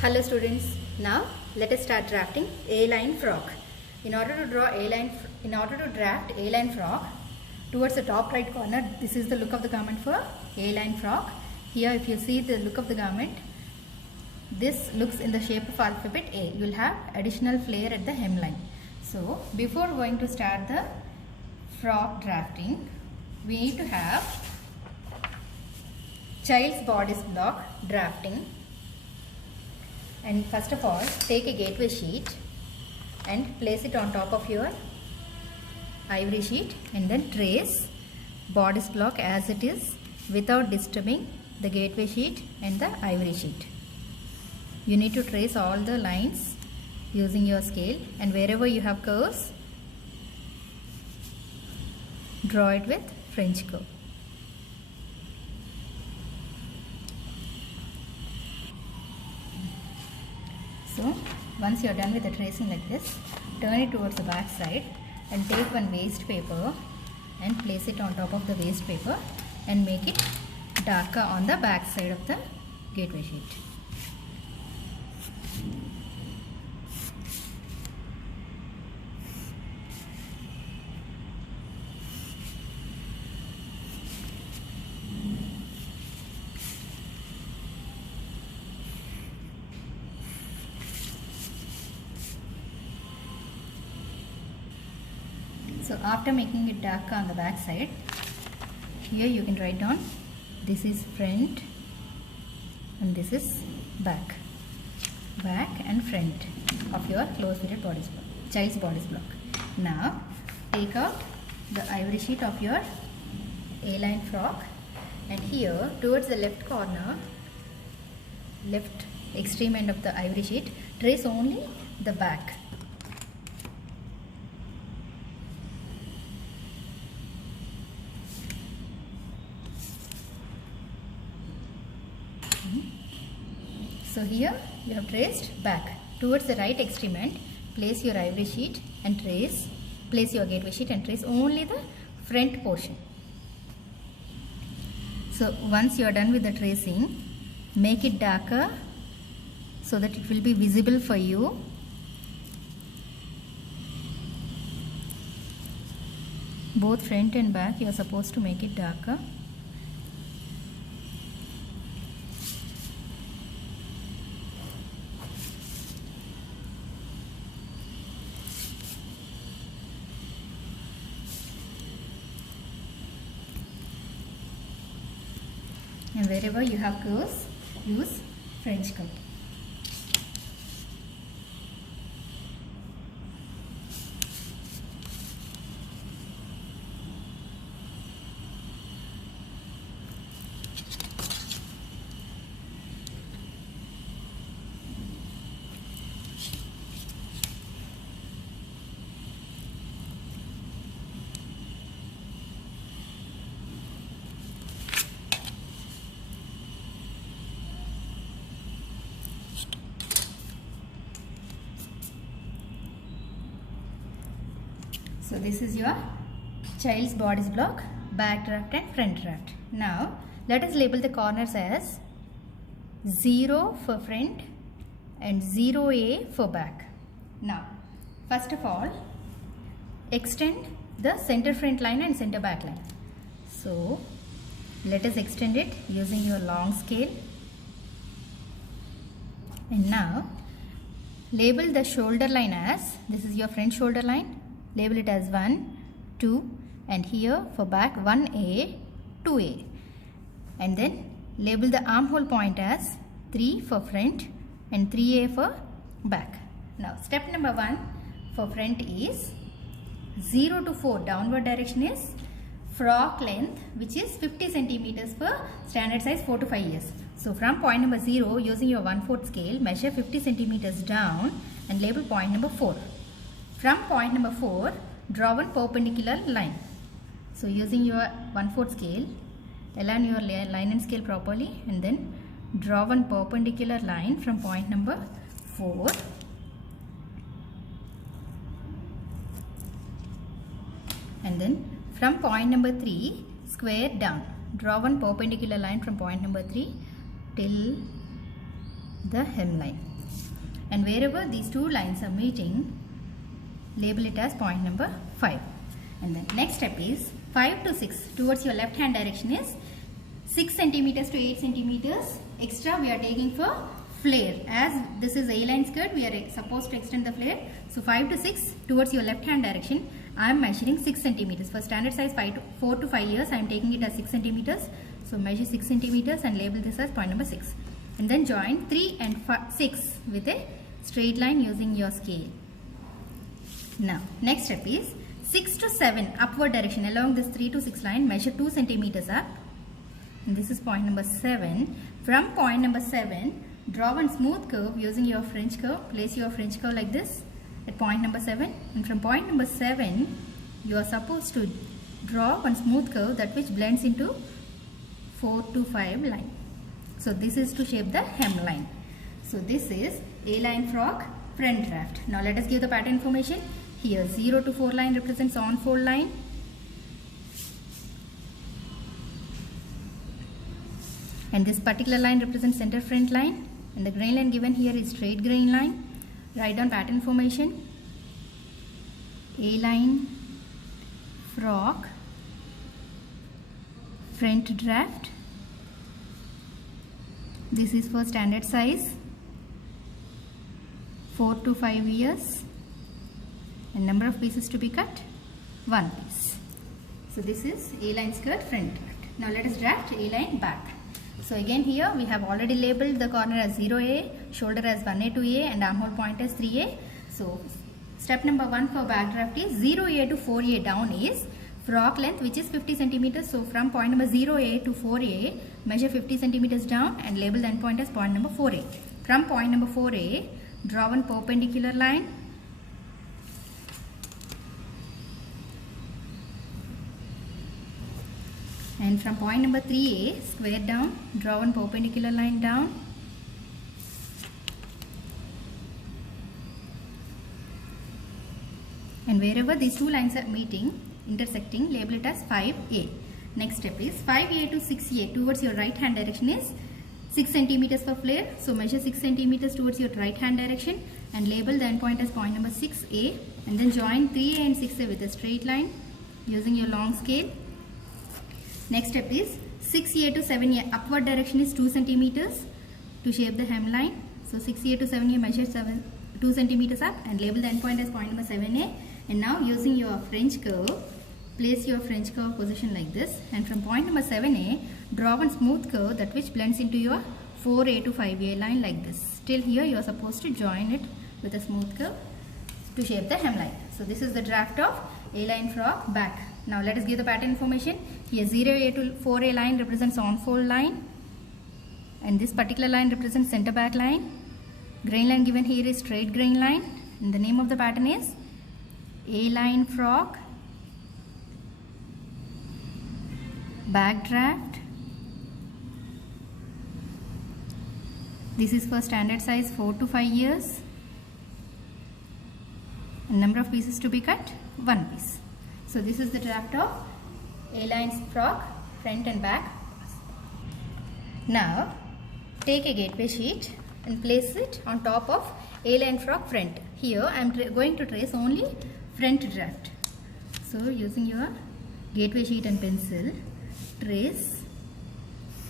Hello students, now let us start drafting A-line frog. In order to draft A-line frog, towards the top right corner, this is the look of the garment for A-line frog. Here if you see the look of the garment, this looks in the shape of alphabet A. You will have additional flare at the hemline. So before going to start the frog drafting, we need to have child's bodice block drafting. And first of all, take a gateway sheet and place it on top of your ivory sheet and then trace bodice block as it is without disturbing the gateway sheet and the ivory sheet. You need to trace all the lines using your scale, and wherever you have curves, draw it with French curve. So once you are done with the tracing like this, turn it towards the back side and take one waste paper and place it on top of the waste paper and make it darker on the back side of the gateway sheet. So after making it darker on the back side, here you can write down this is front and this is back and front of your close fitted bodice block, child's bodice block. Now take out the ivory sheet of your A-line frog, and here towards the left corner, left extreme end of the ivory sheet, trace only the back. So here you have traced back. Towards the right extreme end, place your ivory sheet and place your gateway sheet and trace only the front portion. So once you are done with the tracing, make it darker so that it will be visible for you. Both front and back you are supposed to make it darker. And wherever you have curves, use French curve. So this is your child's bodice block, back draft and front draft. Now let us label the corners as 0 for front and 0A for back. Now first of all, extend the center front line and center back line. So let us extend it using your long scale. And now label the shoulder line as, this is your front shoulder line. Label it as 1, 2, and here for back 1A, 2A. And then label the armhole point as 3 for front and 3A for back. Now step number 1 for front is 0 to 4 downward direction is frog length, which is 50 centimeters for standard size 4 to 5 years. So from point number 0, using your 1/4 scale, measure 50 centimeters down and label point number 4. From point number 4, draw one perpendicular line. So using your 1/4 scale, align your line and scale properly and then draw one perpendicular line from point number 4. And then from point number 3, square down. Draw one perpendicular line from point number 3 till the hemline. And wherever these two lines are meeting, label it as point number 5. And the next step is 5 to 6 towards your left hand direction is 6 centimeters to 8 centimeters extra we are taking for flare. As this is A-line skirt, we are supposed to extend the flare. So 5 to 6 towards your left hand direction, I am measuring 6 centimeters. For standard size 4 to 5 years, I am taking it as 6 centimeters. So measure 6 centimeters and label this as point number 6. And then join 3 and 6 with a straight line using your scale. Now next step is 6 to 7 upward direction along this 3 to 6 line, measure 2 centimeters up. And this is point number 7. From point number 7, draw one smooth curve using your French curve. Place your French curve like this at point number 7. And from point number 7, you are supposed to draw one smooth curve that which blends into 4 to 5 line. So this is to shape the hemline. So this is A-line frock front draft. Now let us give the pattern information. Here 0 to 4 line represents on fold line. And this particular line represents center front line. And the grain line given here is straight grain line. Write down pattern information. A-line frock front draft. This is for standard size 4 to 5 years. And number of pieces to be cut, 1 piece. So this is A-line skirt front draft. Now let us draft A-line back. So again here we have already labeled the corner as 0A, shoulder as 1A to A and armhole point as 3A. So step number 1 for back draft is 0A to 4A down is frock length which is 50 centimeters. So from point number 0A to 4A, measure 50 centimeters down and label the end point as point number 4A. From point number 4A, draw one perpendicular line. And from point number 3A, square down, draw one perpendicular line down. And wherever these two lines are meeting, intersecting, label it as 5A. Next step is 5A to 6A towards your right hand direction is 6 centimeters for flare. So measure 6 centimeters towards your right hand direction and label the end point as point number 6A. And then join 3A and 6A with a straight line using your long scale. Next step is 6A to 7A upward direction is 2 centimeters to shape the hemline. So 6A to 7A measure 2 centimeters up and label the end point as point number 7A. And now using your French curve, place your French curve position like this. And from point number 7A, draw one smooth curve that which blends into your 4A to 5A line like this. Till here you are supposed to join it with a smooth curve to shape the hemline. So this is the draft of A-line frock back. Now let us give the pattern information. Here 0A to 4A line represents on fold line. And this particular line represents center back line. Grain line given here is straight grain line. And the name of the pattern is A-line frock back draft. This is for standard size 4 to 5 years. And number of pieces to be cut, 1 piece. So this is the draft of A-line frock front and back. Now take a gateway sheet and place it on top of A-line frock front. Here I am going to trace only front draft. So using your gateway sheet and pencil, trace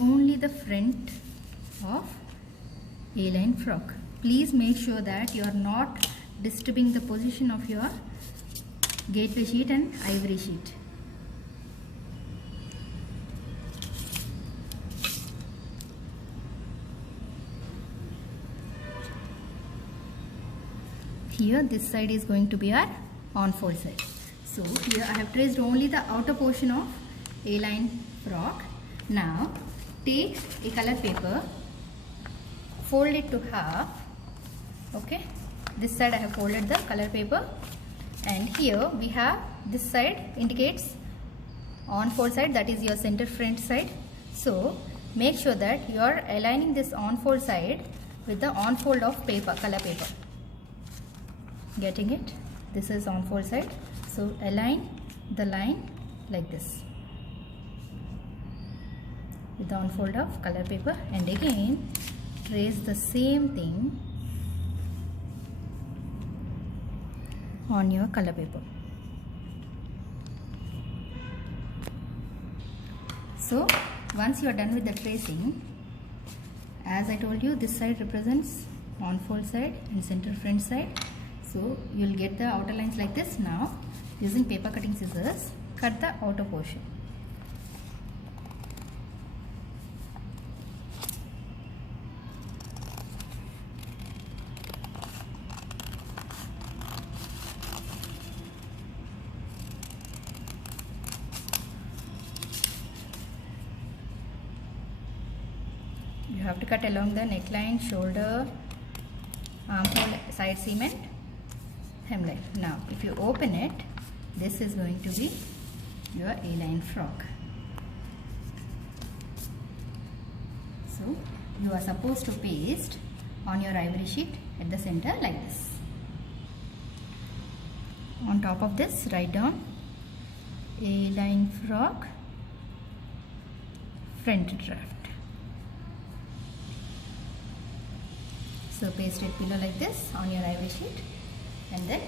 only the front of A-line frock. Please make sure that you are not disturbing the position of your gateway sheet and ivory sheet. Here this side is going to be our on fold side. So here I have traced only the outer portion of A-line frock. Now take a color paper, fold it to half. Okay, this side I have folded the color paper, and here we have this side indicates on fold side, that is your center front side. So make sure that you are aligning this on fold side with the on fold of paper, color paper. Getting it? This is on fold side. So align the line like this with the on fold of color paper, and again trace the same thing on your color paper. So once you are done with the tracing, as I told you, this side represents on fold side and center front side. So you will get the outer lines like this. Now using paper cutting scissors, cut the outer portion. You have to cut along the neckline, shoulder, armhole, side seam and hemline. Now if you open it, this is going to be your A-line frock. So you are supposed to paste on your ivory sheet at the center like this. On top of this, write down A-line frock front draft. So paste it below like this on your ivory sheet and then